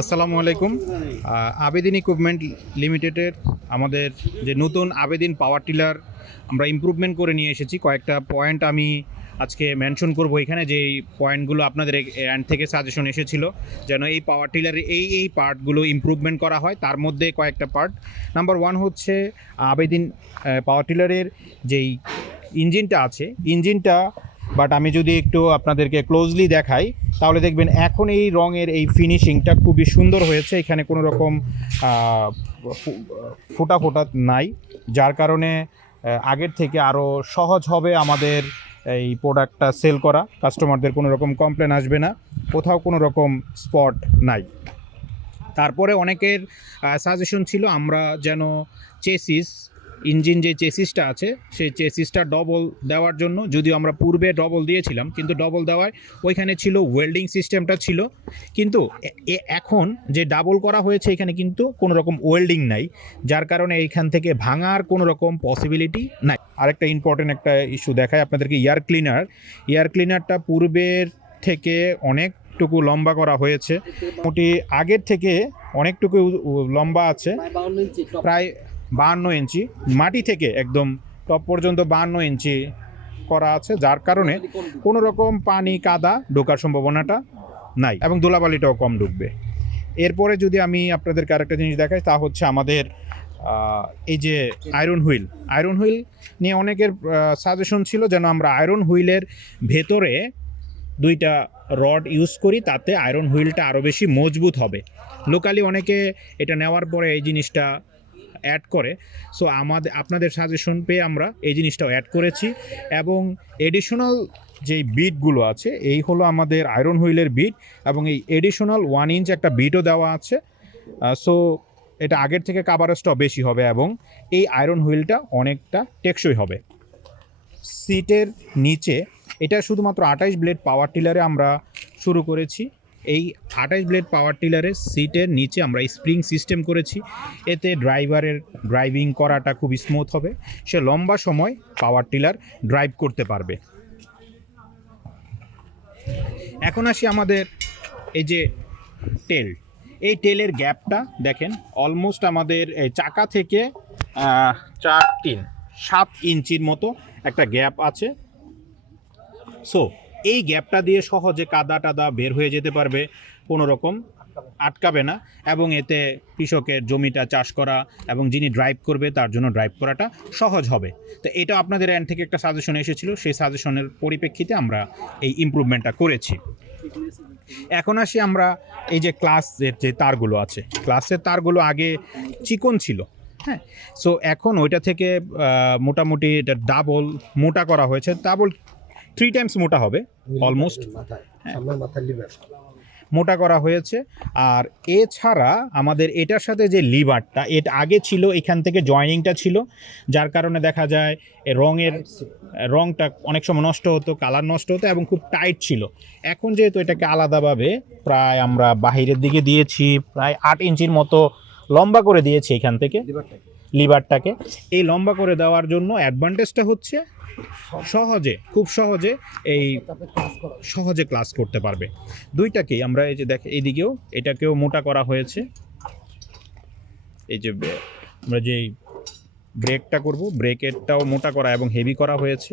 আসসালামু আলাইকুম। আবেদিন ইকুইপমেন্ট লিমিটেডের আমাদের যে নতুন আবেদিন পাওয়ার টিলার আমরা ইমপ্রুভমেন্ট করে নিয়ে এসেছি। কয়েকটা পয়েন্ট আমি আজকে মেনশন করব এখানে, যে পয়েন্টগুলো আপনাদের অ্যান্ড থেকে সাজেশন এসেছিল, যেন এই পাওয়ার টিলারের এই এই পার্টগুলো ইমপ্রুভমেন্ট করা হয়। তার মধ্যে কয়েকটা পার্ট। নাম্বার ওয়ান হচ্ছে আবেদিন পাওয়ার টিলারের যেই ইঞ্জিনটা আছে, ইঞ্জিনটা বাট আমি যদি একটু আপনাদেরকে ক্লোজলি দেখাই, তাহলে দেখবেন এখন এই রঙের এই ফিনিশিংটা খুবই সুন্দর হয়েছে। এখানে কোনো রকম ফোটা ফোটা নাই। যার কারণে আগের থেকে আরও সহজ হবে আমাদের এই প্রোডাক্টটা সেল করা। কাস্টমারদের কোনো রকম কমপ্লেন আসবে না। কোথাও কোনো রকম স্পট নাই। তারপরে অনেকের সাজেশন ছিল, আমরা যেন চেসিস ইঞ্জিন যে চেসিসটা আছে সেই চেসিসটা ডবল দেওয়ার জন্য যদিও আমরা পূর্বে ডবল দিয়েছিলাম কিন্তু ডবল দেওয়ায় ওইখানে ছিল ওয়েল্ডিং সিস্টেমটা ছিল। কিন্তু এখন যে ডাবল করা হয়েছে এখানে কিন্তু কোনো রকম ওয়েল্ডিং নাই যার কারণে এইখান থেকে ভাঙার কোনো রকম পসিবিলিটি নাই। আরেকটা ইম্পর্টেন্ট একটা ইস্যু দেখায় আপনাদেরকে এয়ার ক্লিনার এয়ার ক্লিনারটা পূর্বের থেকে অনেকটুকু লম্বা করা হয়েছে। মোটামুটি আগের থেকে অনেকটুকু লম্বা আছে। প্রায় বাহান্ন ইঞ্চি মাটি থেকে একদম টপ পর্যন্ত বাহান্ন ইঞ্চি করা আছে, যার কারণে কোনো রকম পানি কাদা ঢোকার সম্ভাবনাটা নাই এবং ধুলাবালিটাও কম ঢুকবে। এরপরে যদি আমি আপনাদেরকে আরেকটা জিনিস দেখাই, তা হচ্ছে আমাদের এই যে আয়রন হুইল আয়রন হুইল নিয়ে অনেকের সাজেশন ছিল যেন আমরা আয়রন হুইলের ভেতরে দুইটা রড ইউজ করি, তাতে আয়রন হুইলটা আরও বেশি মজবুত হবে। লোকালি অনেকে এটা নেওয়ার পরে এই জিনিসটা অ্যাড করে সো আমাদের, আপনাদের সাজেশন পেয়ে আমরা এই জিনিসটাও অ্যাড করেছি। এবং এডিশনাল যেই বিটগুলো আছে, এই হলো আমাদের আয়রন হুইলের বিট এবং এই এডিশনাল ওয়ান ইঞ্চ একটা বিটও দেওয়া আছে। সো এটা আগের থেকে কাভারেজটাও বেশি হবে এবং এই আয়রন হুইলটা অনেকটা টেকসই হবে। সিটের নিচে, এটা শুধুমাত্র আঠাইশ ব্লেড পাওয়ার টিলারে আমরা শুরু করেছি। এই আঠাইশ ব্লেড পাওয়ার টিলারের সিটের নিচে আমরা স্প্রিং সিস্টেম করেছি। এতে ড্রাইভারের ড্রাইভিং করাটা খুব স্মুথ হবে। সে লম্বা সময় পাওয়ার টিলার ড্রাইভ করতে পারবে। এখন আসি আমাদের এই যে টেল এই টেলের গ্যাপটা দেখেন অলমোস্ট আমাদের চাকা থেকে চার, তিন, সাত ইঞ্চির মতো একটা গ্যাপ আছে। সো এই গ্যাপটা দিয়ে সহজে কাদা টাদা বের হয়ে যেতে পারবে, কোনো রকম আটকাবে না এবং এতে কৃষকের জমিটা চাষ করা এবং যিনি ড্রাইভ করবে তার জন্য ড্রাইভ করাটা সহজ হবে। তো এটা আপনাদের এন্ড থেকে একটা সাজেশন এসেছিল, সেই সাজেশনের পরিপ্রেক্ষিতে আমরা এই ইমপ্রুভমেন্টটা করেছি। এখন আসি আমরা এই যে ক্লাসের যে তারগুলো আছে। ক্লাসের তারগুলো আগে চিকন ছিল হ্যাঁ? সো এখন ওইটা থেকে মোটামুটি এটা ডাবল মোটা করা হয়েছে ডাবল থ্রি টাইমস মোটা হবে অলমোস্ট। লিভার মোটা করা হয়েছে। আর এছাড়া আমাদের এটার সাথে যে লিভারটা এটা আগে ছিল এখান থেকে জয়েনিংটা ছিল যার কারণে দেখা যায় রঙের রঙটা অনেক সময় নষ্ট হতো কালার নষ্ট হতো এবং খুব টাইট ছিল। এখন যেহেতু এটাকে আলাদাভাবে প্রায় আমরা বাহিরের দিকে দিয়েছি প্রায় আট ইঞ্চির মতো লম্বা করে দিয়েছি এখান থেকে লিভারটাকে। এই লম্বা করে দেওয়ার জন্য অ্যাডভান্টেজটা হচ্ছে সহজে, খুব সহজে এই সহজে ক্লাস করতে পারবে। দুইটাকেই আমরা এই যে দেখ, এইদিকেও, এটাকেও মোটা করা হয়েছে। এই যে, আমরা যেই ব্রেকটা করব ব্রেকেরটাও মোটা করা এবং হেভি করা হয়েছে।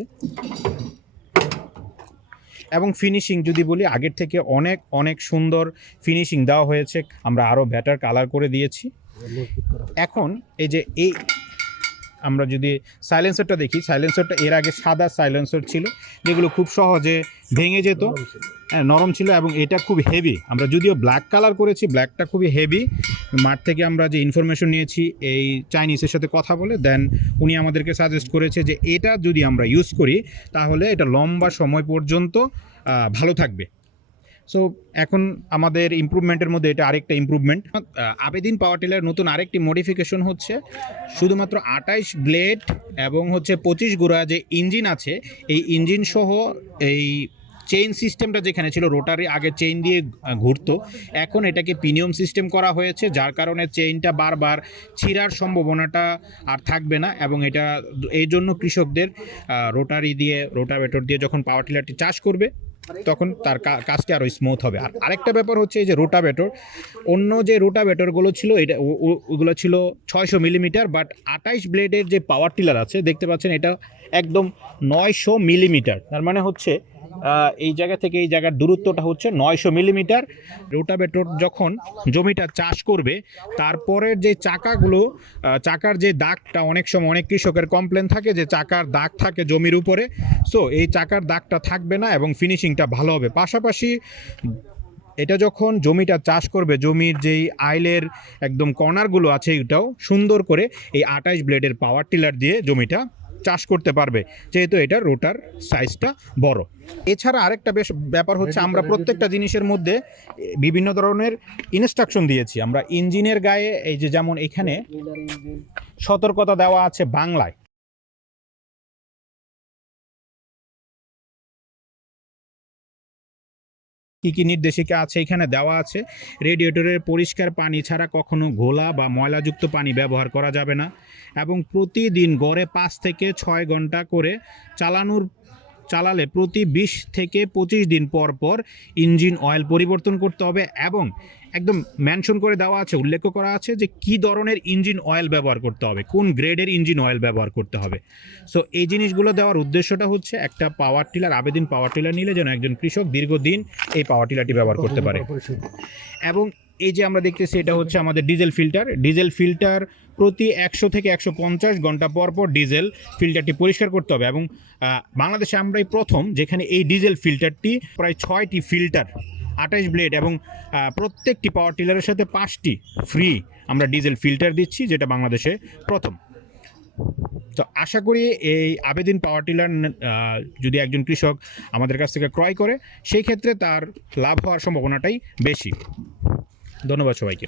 এবং ফিনিশিং যদি বলি, আগের থেকে অনেক অনেক সুন্দর ফিনিশিং দেওয়া হয়েছে। আমরা আরও ব্যাটার কালার করে দিয়েছি। এখন এই যে এই আমরা যদি সাইলেন্সারটা দেখি সাইলেন্সারটা এর আগে সাদা সাইলেন্সার ছিল যেগুলো খুব সহজে ভেঙে যেত। নরম ছিল। হ্যাঁ, নরম ছিল এবং এটা খুব হেভি আমরা যদিও ব্ল্যাক কালার করেছি ব্ল্যাকটা খুবই হেভি মাঠ থেকে আমরা যে ইনফরমেশন নিয়েছি এই চাইনিজের সাথে কথা বলে দেন উনি আমাদেরকে সাজেস্ট করেছে যে এটা যদি আমরা ইউজ করি তাহলে এটা লম্বা সময় পর্যন্ত ভালো থাকবে। সো এখন আমাদের ইমপ্রুভমেন্টের মধ্যে এটা আরেকটা ইমপ্রুভমেন্ট আবেদিন পাওয়ার টিলার নতুন আরেকটি মডিফিকেশন হচ্ছে। শুধুমাত্র আঠাইশ ব্লেড এবং হচ্ছে পঁচিশ গোড়া যে ইঞ্জিন আছে, এই ইঞ্জিন সহ এই চেইন সিস্টেমটা যেখানে ছিল রোটারি আগে চেইন দিয়ে ঘুরতো, এখন এটাকে পিনিয়ম সিস্টেম করা হয়েছে, যার কারণে চেইনটা বারবার ছিঁড়ার সম্ভাবনাটা আর থাকবে না এবং এটা এই জন্য কৃষকদের রোটারি দিয়ে রোটাভেটর দিয়ে যখন পাওয়ার টিলারটি চাষ করবে তখন তার কাজটি আরও স্মুথ হবে। আর আরেকটা ব্যাপার হচ্ছে এই যে রোটাভেটর, অন্য যে রোটাভেটরগুলো ছিল, এটা ওগুলো ছিল ছয়শো মিলিমিটার বাট আটাইশ ব্লেডের যে পাওয়ার টিলার আছে, দেখতে পাচ্ছেন এটা একদম নয়শো মিলিমিটার তার মানে হচ্ছে এই জায়গা থেকে এই জায়গার দূরত্বটা হচ্ছে নয়শো মিলিমিটার। রোটাভেটর যখন জমিটা চাষ করবে, তারপরের যে চাকাগুলো চাকার যে দাগটা, অনেক সময় অনেক কৃষকের কমপ্লেন থাকে যে চাকার দাগ থাকে জমির উপরে। সো এই চাকার দাগটা থাকবে না এবং ফিনিশিংটা ভালো হবে। পাশাপাশি এটা যখন জমিটা চাষ করবে, জমির যেই আইলের একদম কর্নারগুলো আছে এটাও সুন্দর করে এই আটাইশ ব্লেডের পাওয়ার টিলার দিয়ে জমিটা চাষ করতে পারবে। যেহেতু এটা রোটার সাইজটা বড়। এছাড়া আরেকটা বেশ ব্যাপার হচ্ছে আমরা প্রত্যেকটা জিনিসের মধ্যে বিভিন্ন ধরনের ইনস্ট্রাকশন দিয়েছি। আমরা ইঞ্জিনের গায়ে এই যে যেমন এখানে সতর্কতা দেওয়া আছে বাংলায়। কি কি নির্দেশিকা আছে এখানে দেওয়া আছে। রেডিয়েটরের পরিষ্কার পানি ছাড়া কখনো ঘোলা বা ময়লাযুক্ত পানি ব্যবহার করা যাবে না এবং প্রতিদিন গড়ে পাঁচ থেকে ছয় ঘণ্টা করে চালানোর চালালে প্রতি বিশ থেকে পঁচিশ দিন পর পর ইঞ্জিন অয়েল পরিবর্তন করতে হবে এবং একদম মেনশন করে দেওয়া আছে উল্লেখ করা আছে যে কি ধরনের ইঞ্জিন অয়েল ব্যবহার করতে হবে কোন গ্রেডের ইঞ্জিন অয়েল ব্যবহার করতে হবে। সো এই জিনিসগুলো দেওয়ার উদ্দেশ্যটা হচ্ছে একটা পাওয়ার টিলার আবেদন পাওয়ার টিলার নিলে যেন একজন কৃষক দীর্ঘদিন এই পাওয়ার টিলারটি ব্যবহার করতে পারে। এবং এই যে আমরা দেখতেছি, এটা হচ্ছে আমাদের ডিজেল ফিল্টার ডিজেল ফিল্টার প্রতি একশো থেকে একশো পঞ্চাশ ঘণ্টা পর পর ডিজেল ফিল্টারটি পরিষ্কার করতে হবে এবং বাংলাদেশে আমরাই প্রথম যেখানে এই ডিজেল ফিল্টারটি প্রায় ছয়টি ফিল্টার আঠাশ ব্লেড এবং প্রত্যেকটি পাওয়ার টিলারের সাথে পাঁচটি ফ্রি আমরা ডিজেল ফিল্টার দিচ্ছি, যেটা বাংলাদেশে প্রথম। তো আশা করি এই আবেদিন পাওয়ার টিলার যদি একজন কৃষক আমাদের কাছ থেকে ক্রয় করে, সেই ক্ষেত্রে তার লাভ হওয়ার সম্ভাবনাটাই বেশি। ধন্যবাদ সবাইকে।